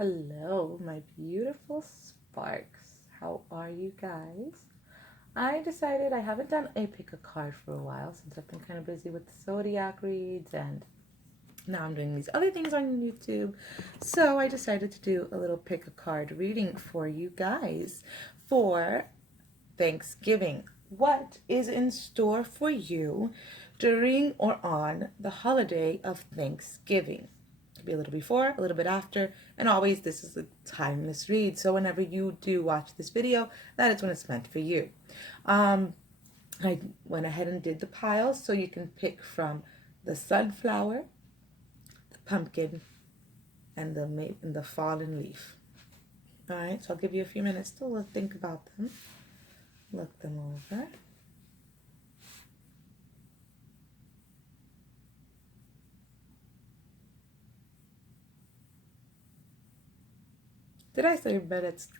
Hello, my beautiful sparks. How are you guys? I decided I haven't done a pick a card for a while since I've been kind of busy with the zodiac reads and now I'm doing these other things on YouTube. So I decided to do a little pick a card reading for you guys for Thanksgiving. What is in store for you during or on the holiday of Thanksgiving? Be a little before, a little bit after, and always this is a timeless read. So whenever you do watch this video, that is when it's meant for you. I went ahead and did the piles so you can pick from the sunflower, the pumpkin, and the fallen leaf. All right, so I'll give you a few minutes to think about them, look them over. Did I say minutes?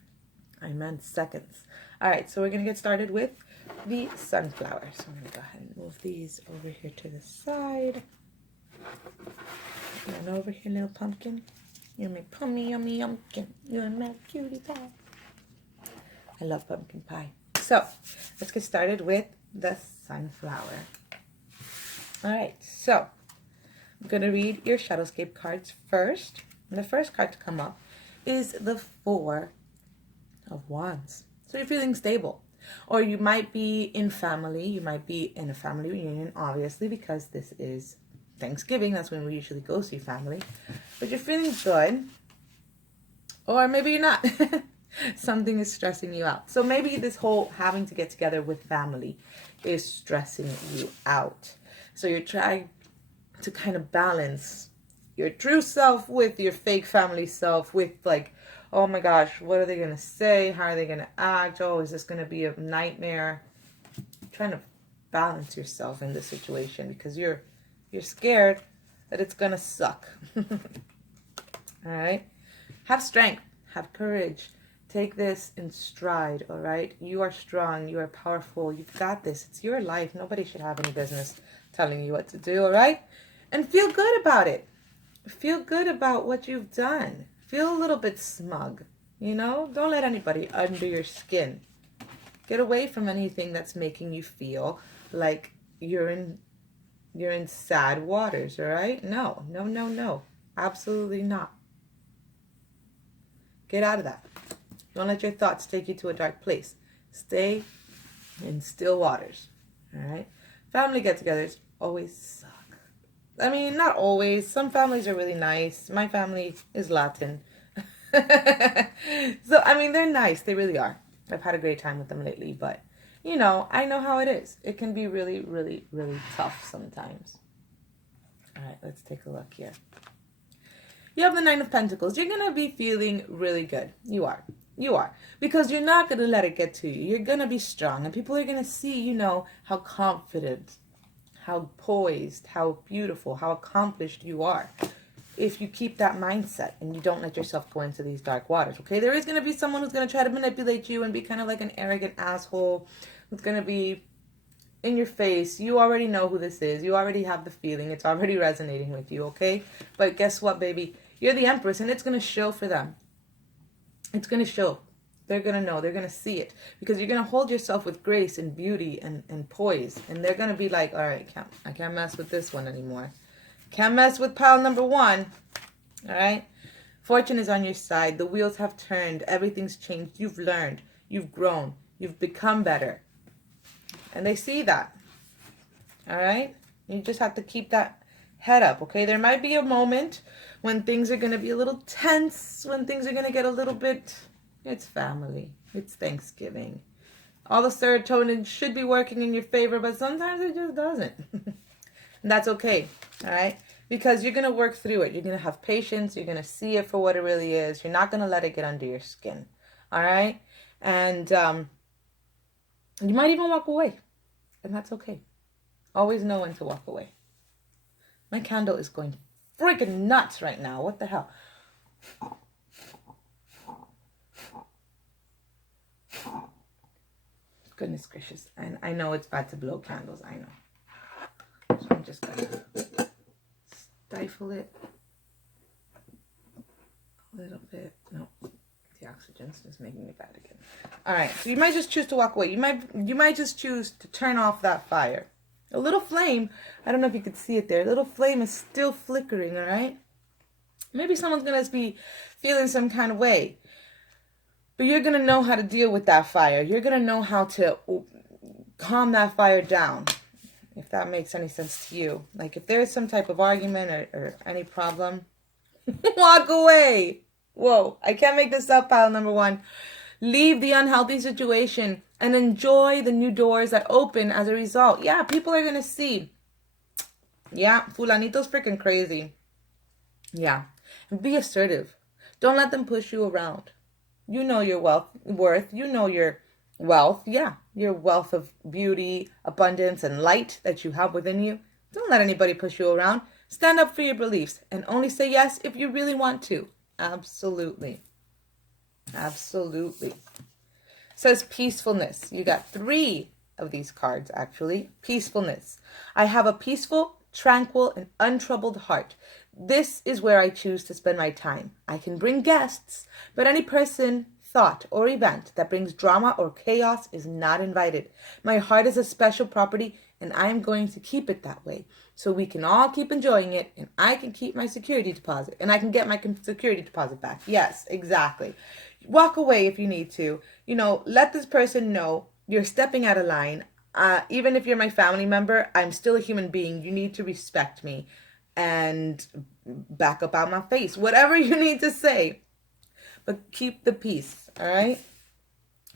I meant seconds. All right, so we're going to get started with the sunflower. So I'm going to go ahead and move these over here to the side. And over here, little pumpkin. You're my pummy, yummy, yumpkin. You're my cutie pie. I love pumpkin pie. So let's get started with the sunflower. All right, so I'm going to read your Shadowscape cards first. And the first card to come up is the Four of Wands. So you're feeling stable. Or you might be in family. You might be in a family reunion, obviously, because this is Thanksgiving. That's when we usually go see family. But you're feeling good. Or maybe you're not. Something is stressing you out. So maybe this whole having to get together with family is stressing you out. So you're trying to kind of balance your true self with your fake family self, with like, oh my gosh, what are they going to say? How are they going to act? Oh, is this going to be a nightmare? You're trying to balance yourself in this situation because you're scared that it's going to suck. All right? Have strength. Have courage. Take this in stride, all right? You are strong. You are powerful. You've got this. It's your life. Nobody should have any business telling you what to do, all right? And feel good about it. Feel good about what you've done. Feel a little bit smug, you know? Don't let anybody under your skin. Get away from anything that's making you feel like you're in sad waters, all right? No, no, no, no. Absolutely not. Get out of that. Don't let your thoughts take you to a dark place. Stay in still waters, all right? Family get-togethers always suck. I mean, not always. Some families are really nice. My family is Latin. So, I mean, they're nice. They really are. I've had a great time with them lately, but, you know, I know how it is. It can be really, really, really tough sometimes. All right, let's take a look here. You have the Nine of Pentacles. You're going to be feeling really good. You are. You are. Because you're not going to let it get to you. You're going to be strong. And people are going to see, you know, how confident, how poised, how beautiful, how accomplished you are. If you keep that mindset and you don't let yourself go into these dark waters, okay? There is going to be someone who's going to try to manipulate you and be kind of like an arrogant asshole who's going to be in your face. You already know who this is. You already have the feeling. It's already resonating with you, okay? But guess what, baby? You're the Empress, and it's going to show for them. It's going to show. They're going to know. They're going to see it. Because you're going to hold yourself with grace and beauty and poise. And they're going to be like, all right, I can't mess with this one anymore. Can't mess with pile number one. All right? Fortune is on your side. The wheels have turned. Everything's changed. You've learned. You've grown. You've become better. And they see that. All right? You just have to keep that head up, okay? There might be a moment when things are going to be a little tense, when things are going to get a little bit... It's family. It's Thanksgiving. All the serotonin should be working in your favor, but sometimes it just doesn't. And that's okay, all right? Because you're going to work through it. You're going to have patience. You're going to see it for what it really is. You're not going to let it get under your skin, all right? And you might even walk away, and that's okay. Always know when to walk away. My candle is going freaking nuts right now. What the hell? Goodness gracious. And I know it's bad to blow candles. I know. So I'm just going to stifle it. little bit. No, the oxygen's just making me bad again. All right, so you might just choose to walk away. You might just choose to turn off that fire. A little flame, I don't know if you could see it there. A little flame is still flickering, all right? Maybe someone's going to be feeling some kind of way. But you're going to know how to deal with that fire. You're going to know how to calm that fire down, if that makes any sense to you. Like if there's some type of argument or any problem, walk away. Whoa, I can't make this up, pile number one. Leave the unhealthy situation and enjoy the new doors that open as a result. Yeah, people are going to see. Yeah, fulanito's freaking crazy. Yeah, and be assertive. Don't let them push you around. You know your worth. You know your wealth. Yeah, your wealth of beauty, abundance, and light that you have within you. Don't let anybody push you around. Stand up for your beliefs and only say yes if you really want to. Absolutely. Absolutely. Says peacefulness. You got 3 of these cards, actually. Peacefulness. I have a peaceful, tranquil, and untroubled heart. This is where I choose to spend my time. I can bring guests, but any person, thought, or event that brings drama or chaos is not invited. My heart is a special property, and I am going to keep it that way. So we can all keep enjoying it, and I can keep my security deposit, and I can get my security deposit back. Yes, exactly. Walk away if you need to. You know, let this person know you're stepping out of line. Even if you're my family member, I'm still a human being. You need to respect me and back up out my face. Whatever you need to say. But keep the peace, all right?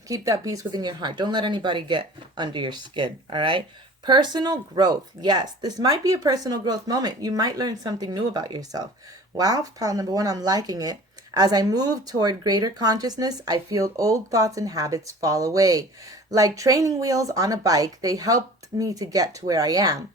Keep that peace within your heart. Don't let anybody get under your skin, all right? Personal growth. Yes, this might be a personal growth moment. You might learn something new about yourself. Wow, pile number one, I'm liking it. As I move toward greater consciousness, I feel old thoughts and habits fall away. Like training wheels on a bike, they helped me to get to where I am.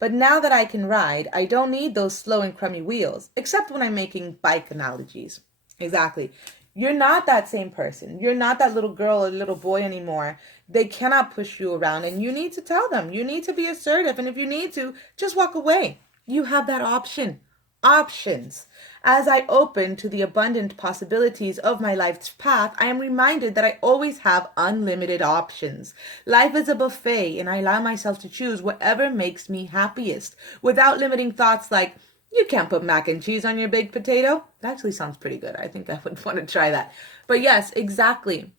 But now that I can ride, I don't need those slow and crummy wheels, except when I'm making bike analogies. Exactly. You're not that same person. You're not that little girl or little boy anymore. They cannot push you around, and you need to tell them. You need to be assertive, and if you need to, just walk away. You have that option. Options. As I open to the abundant possibilities of my life's path, I am reminded that I always have unlimited options. Life is a buffet, and I allow myself to choose whatever makes me happiest, without limiting thoughts like, you can't put mac and cheese on your baked potato. That actually sounds pretty good. I think I would want to try that. But yes, exactly.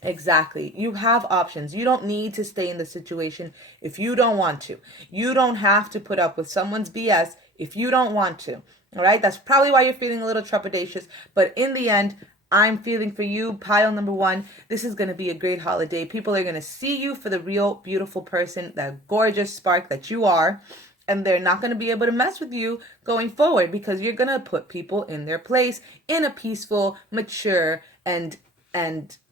Exactly. You have options. You don't need to stay in the situation if you don't want to. You don't have to put up with someone's BS if you don't want to. All right? That's probably why you're feeling a little trepidatious. But in the end, I'm feeling for you, pile number one. This is going to be a great holiday. People are going to see you for the real beautiful person, that gorgeous spark that you are. And they're not going to be able to mess with you going forward because you're going to put people in their place in a peaceful, mature, and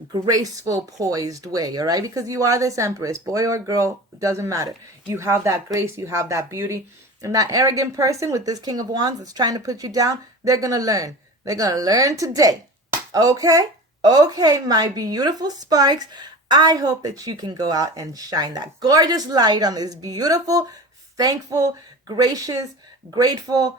graceful, poised way, all right? Because you are this empress, boy or girl, doesn't matter. You have that grace, you have that beauty. And that arrogant person with this King of Wands that's trying to put you down, they're going to learn. They're going to learn today. Okay? Okay, my beautiful sparks. I hope that you can go out and shine that gorgeous light on this beautiful, thankful, gracious, grateful.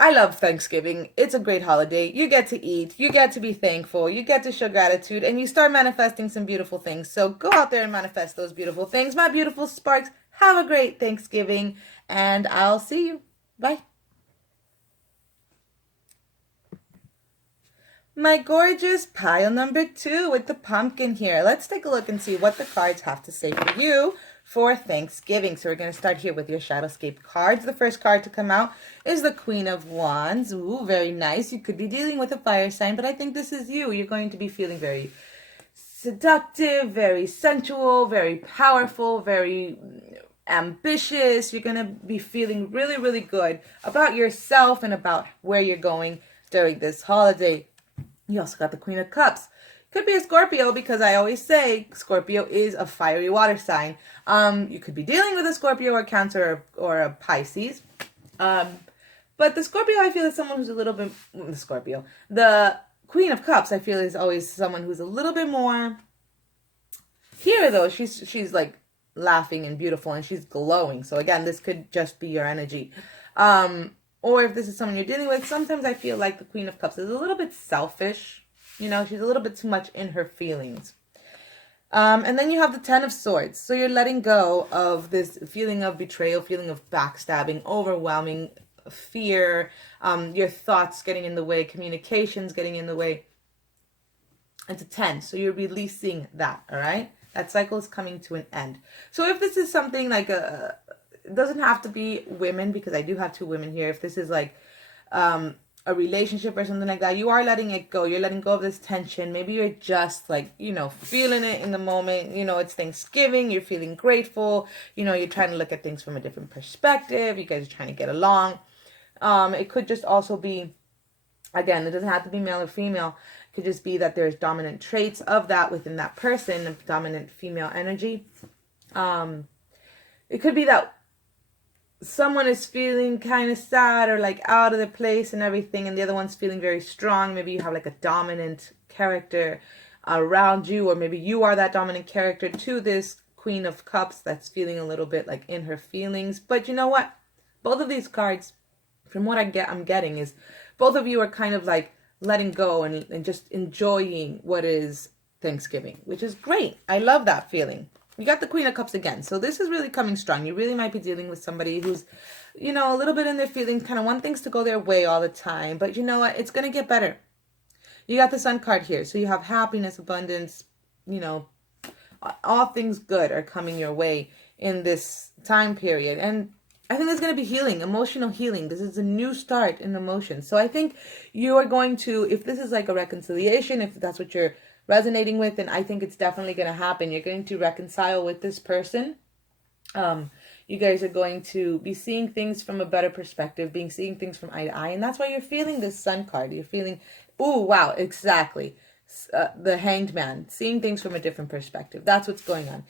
I love Thanksgiving. It's a great holiday. You get to eat, you get to be thankful, you get to show gratitude, and you start manifesting some beautiful things. So go out there and manifest those beautiful things. My beautiful sparks, have a great Thanksgiving, and I'll see you. Bye. My gorgeous pile number 2 with the pumpkin here. Let's take a look and see what the cards have to say for you for Thanksgiving. So we're going to start here with your Shadowscape cards. The first card to come out is the Queen of Wands. Ooh, very nice. You could be dealing with a fire sign, but I think this is you. You're going to be feeling very seductive, very sensual, very powerful, very ambitious. You're going to be feeling really, really good about yourself and about where you're going during this holiday. You also got the Queen of Cups. Could be a Scorpio because I always say Scorpio is a fiery water sign. You could be dealing with a Scorpio or Cancer or a Pisces. But the Scorpio, I feel, is someone who's a little bit... The Scorpio. The Queen of Cups, I feel, is always someone who's a little bit more... Here, though, she's like laughing and beautiful and she's glowing. So, again, this could just be your energy. or if this is someone you're dealing with, sometimes I feel like the Queen of Cups is a little bit selfish. You know, she's a little bit too much in her feelings. And then you have the Ten of Swords. So you're letting go of this feeling of betrayal, feeling of backstabbing, overwhelming fear, your thoughts getting in the way, communications getting in the way. It's a 10. So you're releasing that, all right? That cycle is coming to an end. So if this is something like it doesn't have to be women, because I do have 2 women here. If this is like a relationship or something like that, you are letting it go. You're letting go of this tension. Maybe you're just like, you know, feeling it in the moment. You know, it's Thanksgiving. You're feeling grateful. You know, you're trying to look at things from a different perspective. You guys are trying to get along. It could just also be, again, it doesn't have to be male or female. It could just be that there's dominant traits of that within that person, of dominant female energy. It could be that someone is feeling kind of sad or like out of their place and everything, and the other one's feeling very strong. Maybe you have like a dominant character around you, or maybe you are that dominant character to this Queen of Cups that's feeling a little bit like in her feelings. But you know what? Both of these cards, from what I'm getting, is both of you are kind of like letting go and just enjoying what is Thanksgiving, which is great. I love that feeling. You got the Queen of Cups again. So this is really coming strong. You really might be dealing with somebody who's, you know, a little bit in their feelings, kind of want things to go their way all the time. But you know what? It's going to get better. You got the Sun card here. So you have happiness, abundance, you know, all things good are coming your way in this time period. And I think there's going to be healing, emotional healing. This is a new start in emotions. So I think you are going to, if this is like a reconciliation, if that's what you're resonating with, and I think it's definitely going to happen. You're going to reconcile with this person. You guys are going to be seeing things from a better perspective, seeing things from eye to eye, and that's why you're feeling this Sun card. You're feeling, ooh, wow, exactly. The Hanged Man, seeing things from a different perspective. That's what's going on.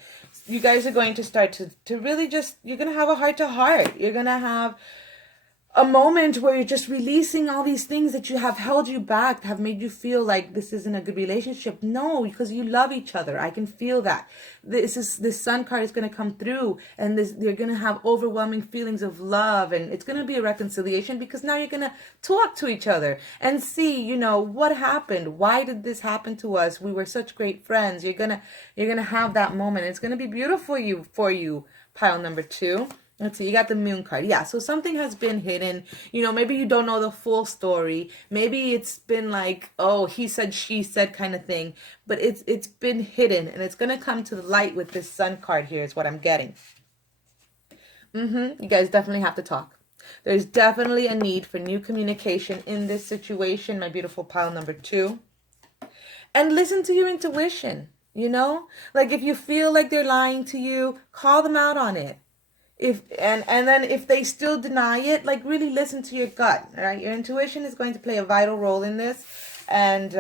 You guys are going to start to really just, you're going to have a heart to heart. You're going to have a moment where you're just releasing all these things that you have held you back, have made you feel like this isn't a good relationship. No, because you love each other. I can feel that. This Sun card is going to come through, and you're going to have overwhelming feelings of love, and it's going to be a reconciliation, because now you're going to talk to each other and see, you know, what happened. Why did this happen to us? We were such great friends. You're going to have that moment. It's going to be beautiful for you, pile number 2. Let's see, you got the Moon card. Yeah, so something has been hidden. You know, maybe you don't know the full story. Maybe it's been like, oh, he said, she said kind of thing. But it's been hidden, and it's going to come to the light with this Sun card here is what I'm getting. You guys definitely have to talk. There's definitely a need for new communication in this situation, my beautiful pile number 2. And listen to your intuition, you know? Like if you feel like they're lying to you, call them out on it. And then if they still deny it, like really listen to your gut. All right, your intuition is going to play a vital role in this, and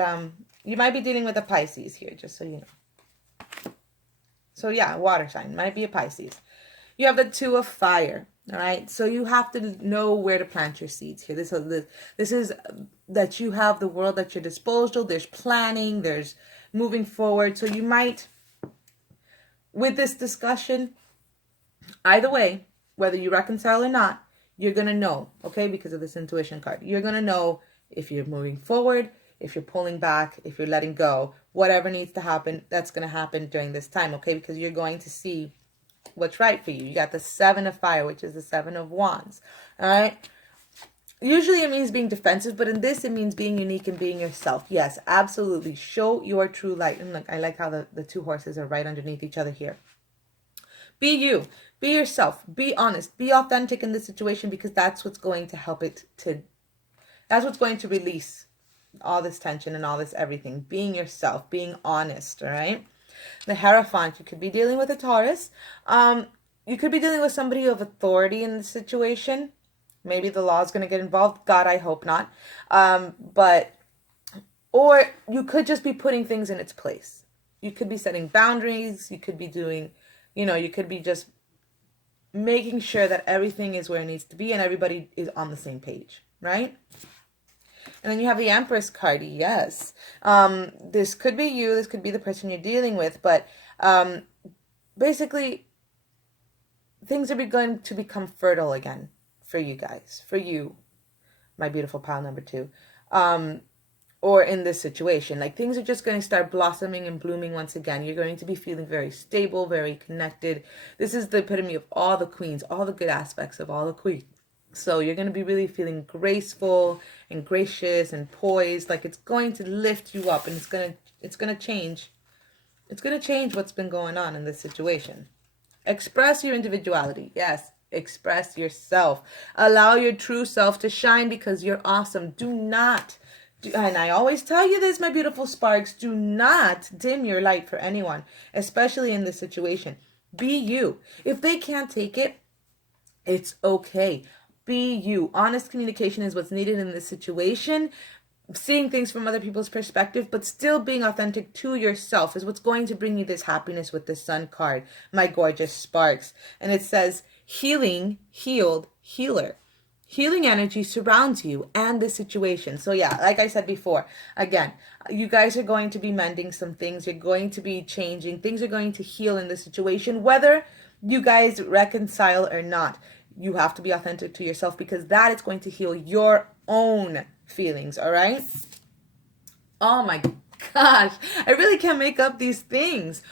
you might be dealing with a Pisces here, just so you know. So yeah, water sign might be a Pisces. You have the 2 of Fire. All right, so you have to know where to plant your seeds here. This is that you have the world at your disposal. There's planning. There's moving forward. So you might, with this discussion, either way, whether you reconcile or not, you're going to know, okay, because of this intuition card. You're going to know if you're moving forward, if you're pulling back, if you're letting go, whatever needs to happen, that's going to happen during this time, okay, because you're going to see what's right for you. You got the 7 of Fire, which is the 7 of Wands, all right? Usually it means being defensive, but in this it means being unique and being yourself. Yes, absolutely. Show your true light. And look, I like how the 2 horses are right underneath each other here. Be you. Be yourself. Be honest. Be authentic in this situation, because that's what's going to help it to... That's what's going to release all this tension and all this everything. Being yourself. Being honest, all right? The Hierophant. You could be dealing with a Taurus. You could be dealing with somebody of authority in this situation. Maybe the law is going to get involved. God, I hope not. Or you could just be putting things in its place. You could be setting boundaries. You could be doing... you could be just making sure that everything is where it needs to be and everybody is on the same page, right? And then you have the Empress card. Yes. This could be you. This could be the person you're dealing with. But basically, things are going to become fertile again for you guys, for you. my beautiful pile number 2. Or in this situation, like things are just going to start blossoming and blooming once again. You're going to be feeling very stable, very connected. This is the epitome of all the queens, all the good aspects of all the queens. So you're going to be really feeling graceful and gracious and poised. Like it's going to lift you up, and it's going to change. It's going to change what's been going on in this situation. Express your individuality. Yes, express yourself. Allow your true self to shine because you're awesome. Do not, and I always tell you this, my beautiful sparks, do not dim your light for anyone, especially in this situation. Be you. If they can't take it, it's okay. Be you. Honest communication is what's needed in this situation. Seeing things from other people's perspective, but still being authentic to yourself is what's going to bring you this happiness with the Sun card, my gorgeous sparks. And it says, healing, healed, healer. Healing energy surrounds you and this situation. So yeah, like I said before, again, you guys are going to be mending some things. You're going to be changing. Things are going to heal in this situation, whether you guys reconcile or not. You have to be authentic to yourself because that is going to heal your own feelings, all right? Oh my gosh, I really can't make up these things.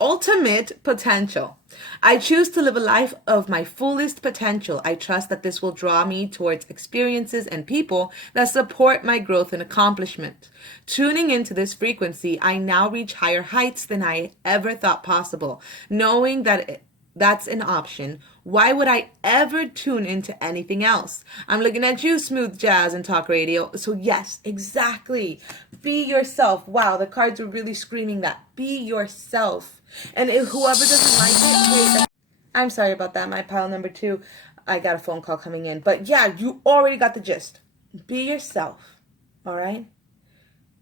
Ultimate potential. I choose to live a life of my fullest potential. I trust that this will draw me towards experiences and people that support my growth and accomplishment. Tuning into this frequency, I now reach higher heights than I ever thought possible. Knowing that that's an option, why would I ever tune into anything else? I'm looking at you, Smooth Jazz and Talk Radio. So yes, exactly. Be yourself. Wow, the cards are really screaming that. Be yourself. And if whoever doesn't like it, I'm sorry about that. My pile number 2, I got a phone call coming in. But yeah, you already got the gist. Be yourself. All right?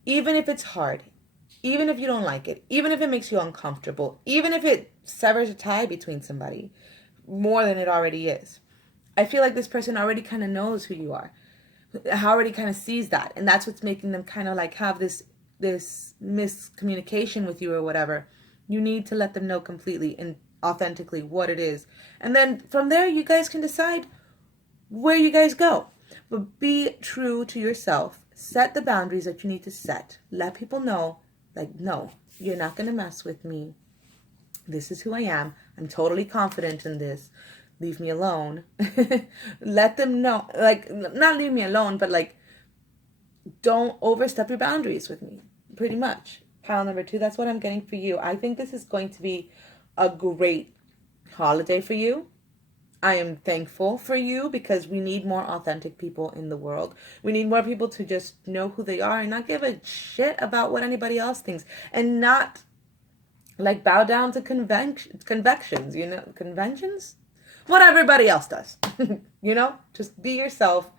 Even if it's hard. Even if you don't like it. Even if it makes you uncomfortable. Even if it severs a tie between somebody more than it already is. I feel like this person already kind of knows who you are. Already kind of sees that. And that's what's making them kind of like have this miscommunication with you or whatever. You need to let them know completely and authentically what it is. And then from there, you guys can decide where you guys go. But be true to yourself. Set the boundaries that you need to set. Let people know, like, no, you're not going to mess with me. This is who I am. I'm totally confident in this. Leave me alone. Let them know, like, not leave me alone, but like, don't overstep your boundaries with me, pretty much. Pile number 2, that's what I'm getting for you. I think this is going to be a great holiday for you. I am thankful for you because we need more authentic people in the world. We need more people to just know who they are and not give a shit about what anybody else thinks. And not like bow down to conventions, you know, conventions? What everybody else does, you know? Just be yourself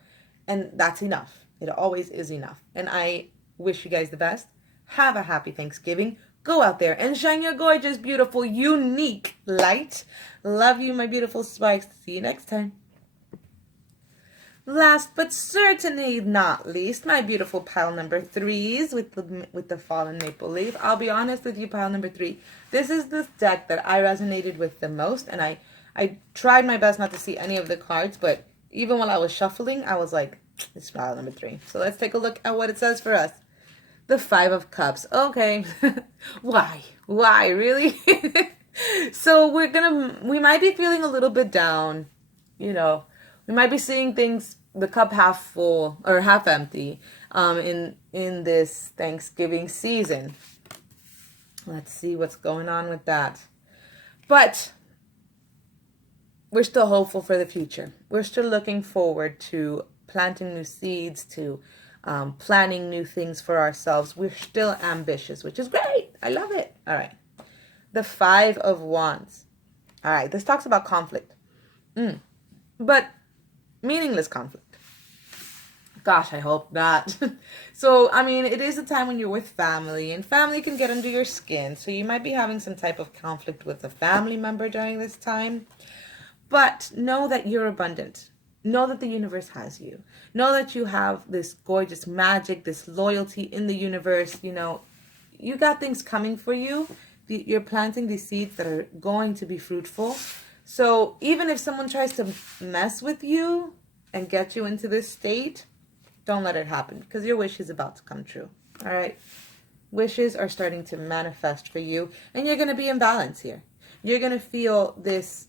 and that's enough. It always is enough. And I wish you guys the best. Have a happy Thanksgiving. Go out there and shine your gorgeous, beautiful, unique light. Love you, my beautiful sparks. See you next time. Last but certainly not least, my beautiful pile number 3s with the fallen maple leaf. I'll be honest with you, pile number 3. This is the deck that I resonated with the most, and I tried my best not to see any of the cards, but even while I was shuffling, I was like, it's pile number 3. So let's take a look at what it says for us. The 5 of Cups. Okay. Why? Really? So we might be feeling a little bit down, you know. We might be seeing things, the cup half full or half empty, in this Thanksgiving season. Let's see what's going on with that. But we're still hopeful for the future. We're still looking forward to planting new seeds, to planning new things for ourselves. We're still ambitious, which is great. I love it. All right. The 5 of Wands. All right. This talks about conflict. But meaningless conflict. Gosh, I hope not. So, I mean, it is a time when you're with family, and family can get under your skin. So you might be having some type of conflict with a family member during this time. But know that you're abundant. Know that the universe has you. Know that you have this gorgeous magic, this loyalty in the universe. You know, you got things coming for you. You're planting these seeds that are going to be fruitful. So even if someone tries to mess with you, and get you into this state, don't let it happen, because your wish is about to come true. All right? Wishes are starting to manifest for you, and you're going to be in balance here. You're going to feel this,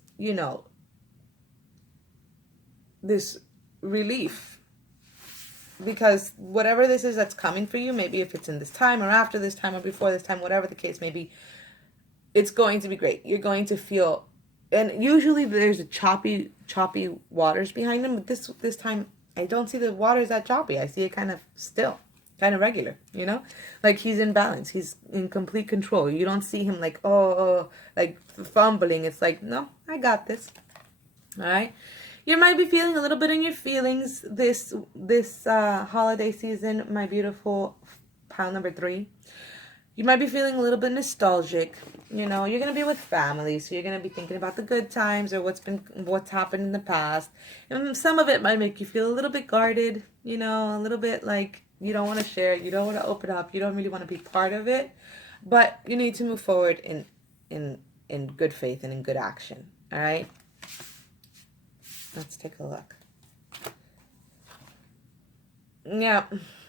this relief, because whatever this is that's coming for you, maybe if it's in this time or after this time or before this time, whatever the case may be, it's going to be great. You're going to feel, and usually there's a choppy waters behind them, but this time I don't see the waters that choppy. I see it kind of still, kind of regular, like he's in balance. He's in complete control. You don't see him like, like fumbling. It's like, no, I got this. All right. You might be feeling a little bit in your feelings this holiday season, my beautiful pile number 3. You might be feeling a little bit nostalgic. You're going to be with family, so you're going to be thinking about the good times or what's happened in the past. And some of it might make you feel a little bit guarded, a little bit like you don't want to share it, you don't want to open up, you don't really want to be part of it. But you need to move forward in good faith and in good action. All right? Let's take a look. Yeah,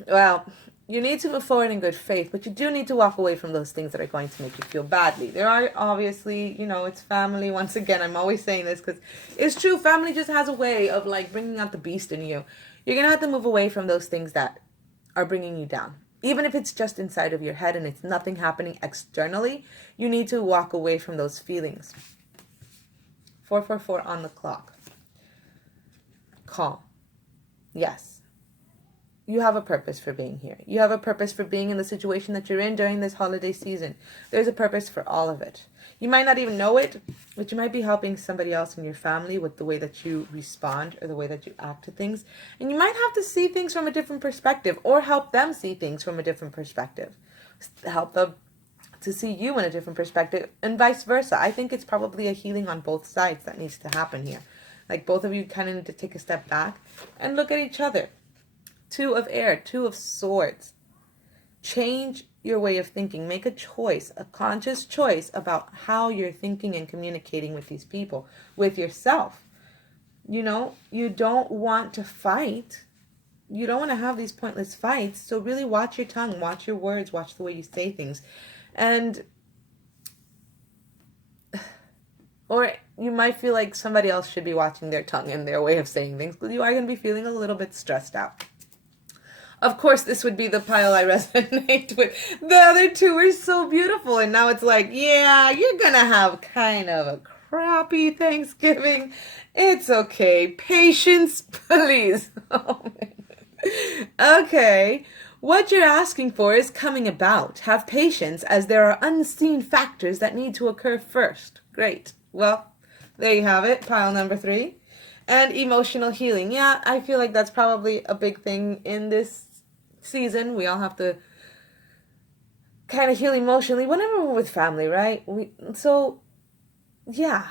well, you need to move forward in good faith, but you do need to walk away from those things that are going to make you feel badly. There are obviously, it's family. Once again, I'm always saying this because it's true. Family just has a way of like bringing out the beast in you. You're going to have to move away from those things that are bringing you down. Even if it's just inside of your head and it's nothing happening externally, you need to walk away from those feelings. 444 on the clock. Calm. Yes. You have a purpose for being here. You have a purpose for being in the situation that you're in during this holiday season. There's a purpose for all of it. You might not even know it, but you might be helping somebody else in your family with the way that you respond or the way that you act to things. And you might have to see things from a different perspective or help them see things from a different perspective. Help them to see you in a different perspective and vice versa. I think it's probably a healing on both sides that needs to happen here. Like both of you kind of need to take a step back and look at each other. 2 of air, 2 of swords. Change your way of thinking. Make a choice, a conscious choice about how you're thinking and communicating with these people, with yourself. You don't want to fight. You don't want to have these pointless fights. So really watch your tongue, watch your words, watch the way you say things. Or you might feel like somebody else should be watching their tongue and their way of saying things, but you are going to be feeling a little bit stressed out. Of course, this would be the pile I resonate with. The other 2 are so beautiful, and now it's like, yeah, you're going to have kind of a crappy Thanksgiving. It's okay. Patience, please. Oh, man. Okay. What you're asking for is coming about. Have patience, as there are unseen factors that need to occur first. Great. Well, there you have it. Pile number 3. And emotional healing. Yeah, I feel like that's probably a big thing in this season. We all have to kind of heal emotionally whenever we're with family, right? So, yeah.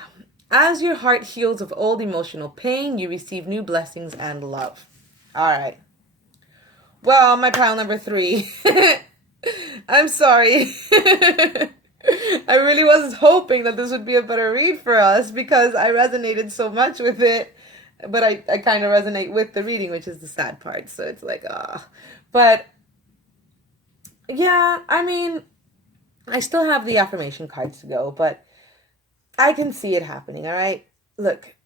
As your heart heals of old emotional pain, you receive new blessings and love. All right. Well, my pile number 3. I'm sorry. I really was hoping that this would be a better read for us because I resonated so much with it. But I kind of resonate with the reading, which is the sad part. So it's like, But, yeah, I mean, I still have the affirmation cards to go, but I can see it happening, all right? Look,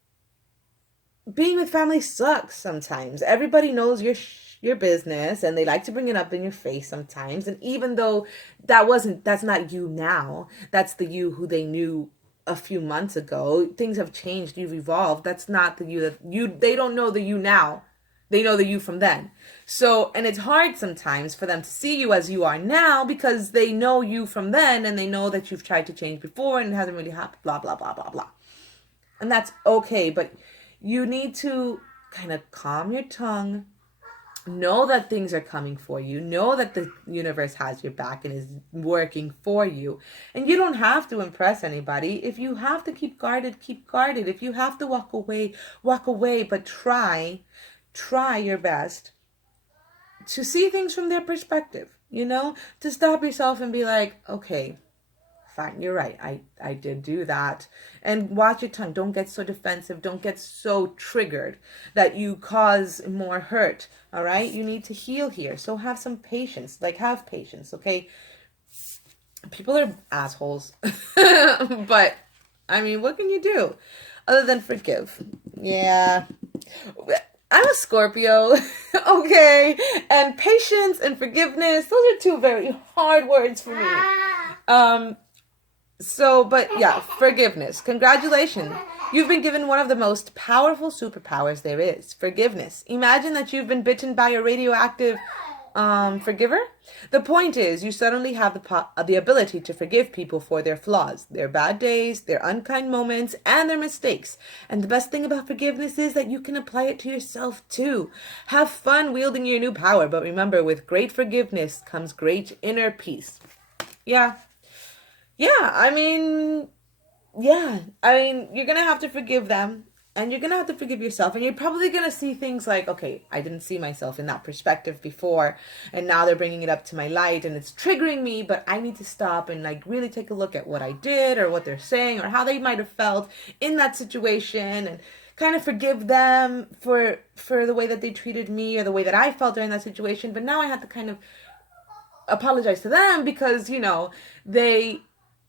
being with family sucks sometimes. Everybody knows your business, and they like to bring it up in your face sometimes. And even though that's not you now, that's the you who they knew a few months ago. Things have changed. You've evolved. That's not the you they don't know the you now. They know the you from then. So, and it's hard sometimes for them to see you as you are now because they know you from then and they know that you've tried to change before and it hasn't really happened, blah, blah, blah, blah, blah. And that's okay, but you need to kind of calm your tongue. Know that things are coming for you. Know that the universe has your back and is working for you. And you don't have to impress anybody. If you have to keep guarded, keep guarded. If you have to walk away, walk away. But try your best to see things from their perspective, to stop yourself and be like, okay, fine. You're right. I did do that. And watch your tongue. Don't get so defensive. Don't get so triggered that you cause more hurt. All right. You need to heal here. So have some patience. Like, have patience. Okay. People are assholes. But, I mean, what can you do other than forgive? Yeah. I'm a Scorpio, okay? And patience and forgiveness, those are two very hard words for me. But yeah, forgiveness. Congratulations. You've been given one of the most powerful superpowers there is, forgiveness. Imagine that you've been bitten by a radioactive forgiver. The point is, you suddenly have the ability to forgive people for their flaws, their bad days, their unkind moments, and their mistakes. And the best thing about forgiveness is that you can apply it to yourself too. Have fun wielding your new power, but remember, with great forgiveness comes great inner peace. Yeah, I mean, you're gonna have to forgive them. And you're going to have to forgive yourself. And you're probably going to see things like, okay, I didn't see myself in that perspective before. And now they're bringing it up to my light and it's triggering me. But I need to stop and like really take a look at what I did or what they're saying or how they might have felt in that situation. And kind of forgive them for the way that they treated me or the way that I felt during that situation. But now I have to kind of apologize to them because,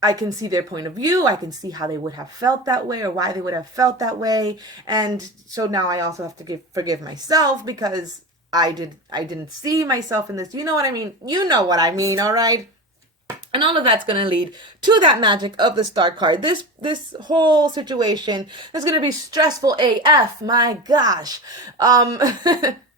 I can see their point of view. I can see how they would have felt that way or why they would have felt that way. And so now I also have to forgive myself because I didn't see myself in this. You know what I mean? You know what I mean, all right? And all of that's going to lead to that magic of the star card. This whole situation is going to be stressful AF. My gosh.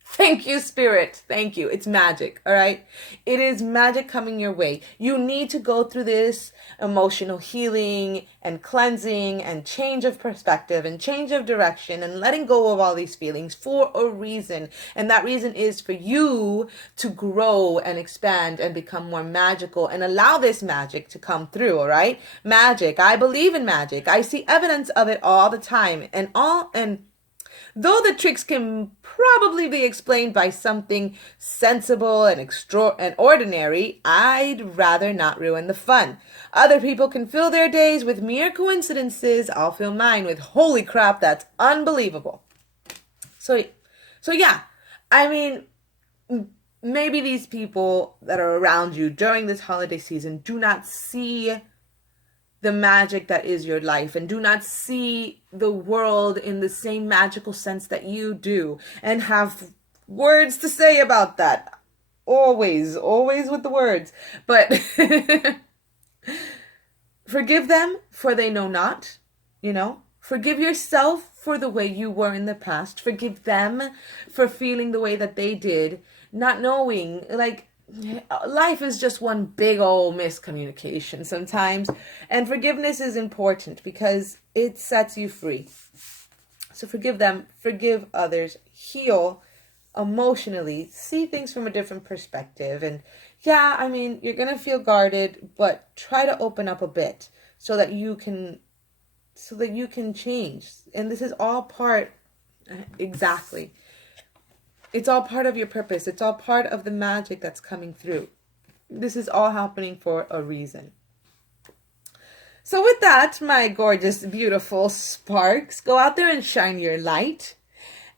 Thank you, Spirit. Thank you. It's magic, all right? It is magic coming your way. You need to go through this emotional healing and cleansing and change of perspective and change of direction and letting go of all these feelings for a reason. And that reason is for you to grow and expand and become more magical and allow this magic to come through, all right? Magic. I believe in magic. I see evidence of it all the time. And though the tricks can probably be explained by something sensible and ordinary, I'd rather not ruin the fun. Other people can fill their days with mere coincidences. I'll fill mine with holy crap, that's unbelievable. So yeah, I mean, maybe these people that are around you during this holiday season do not see the magic that is your life and do not see the world in the same magical sense that you do and have words to say about that. Always with the words. But forgive them for they know not, Forgive yourself for the way you were in the past. Forgive them for feeling the way that they did, not knowing, life is just one big old miscommunication sometimes, and forgiveness is important because it sets you free. So forgive them, forgive others, heal emotionally, see things from a different perspective. And yeah, I mean, you're gonna feel guarded, but try to open up a bit so that you can change. And this is all part, exactly. It's all part of your purpose. It's all part of the magic that's coming through. This is all happening for a reason. So with that, my gorgeous, beautiful sparks, go out there and shine your light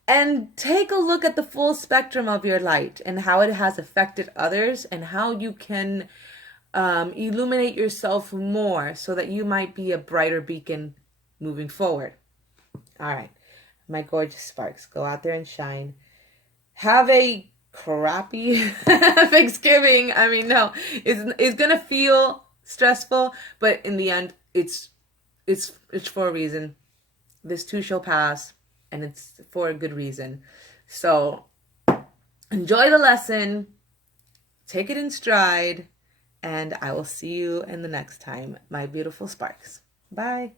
and take a look at the full spectrum of your light and how it has affected others and how you can illuminate yourself more so that you might be a brighter beacon moving forward. All right, my gorgeous sparks, go out there and shine. Have a crappy Thanksgiving. I mean, no, it's gonna feel stressful, but in the end, it's for a reason. This too shall pass, and it's for a good reason. So enjoy the lesson, take it in stride, and I will see you in the next time, my beautiful sparks. Bye.